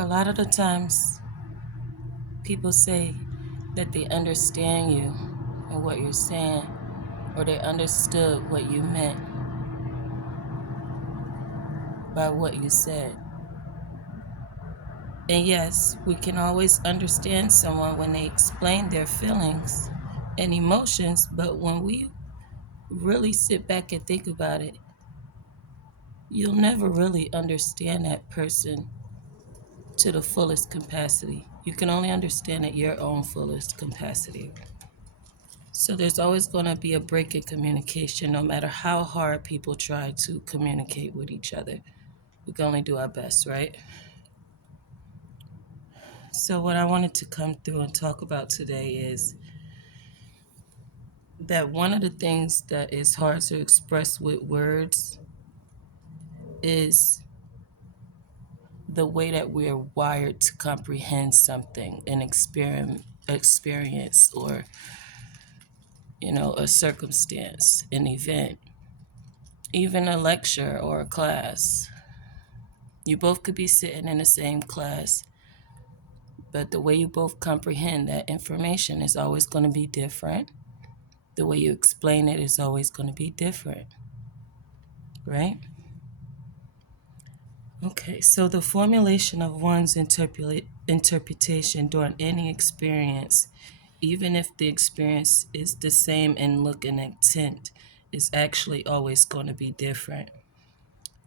A lot of the times, people say that they understand you and what you're saying, or they understood what you meant by what you said. And yes, we can always understand someone when they explain their feelings and emotions, but when we really sit back and think about it, you'll never really understand that person to the fullest capacity. You can only understand at your own fullest capacity. So there's always going to be a break in communication, no matter how hard people try to communicate with each other. We can only do our best, right? So what I wanted to come through and talk about today is that one of the things that is hard to express with words is the way that we're wired to comprehend something, an experience, or a circumstance, an event, even a lecture or a class. You both could be sitting in the same class, but the way you both comprehend that information is always going to be different. The way you explain it is always going to be different, right? Okay, so the formulation of one's interpretation during any experience, even if the experience is the same in look and intent, is actually always going to be different.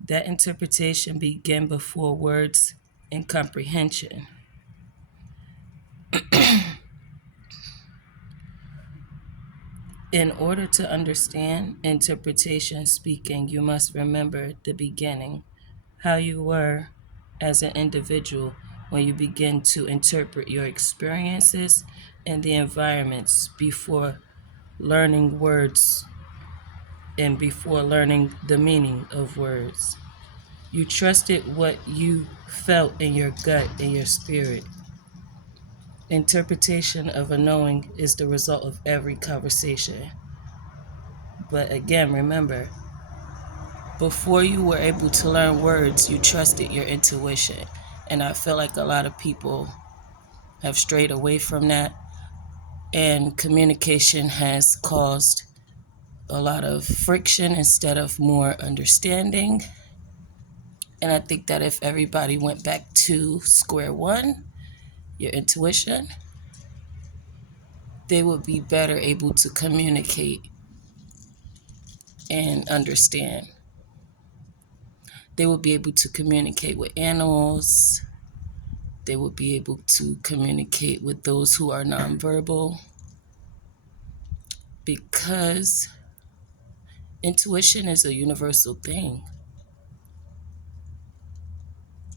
That interpretation began before words and comprehension. In order to understand interpretation speaking, you must remember the beginning, how you were as an individual when you begin to interpret your experiences and the environments before learning words and before learning the meaning of words. You trusted what you felt in your gut and your spirit. Interpretation of a knowing is the result of every conversation. But again, remember, before you were able to learn words, you trusted your intuition. And I feel like a lot of people have strayed away from that. And communication has caused a lot of friction instead of more understanding. And I think that if everybody went back to square one, your intuition, they would be better able to communicate and understand. They would be able to communicate with animals. They would be able to communicate with those who are nonverbal, because intuition is a universal thing.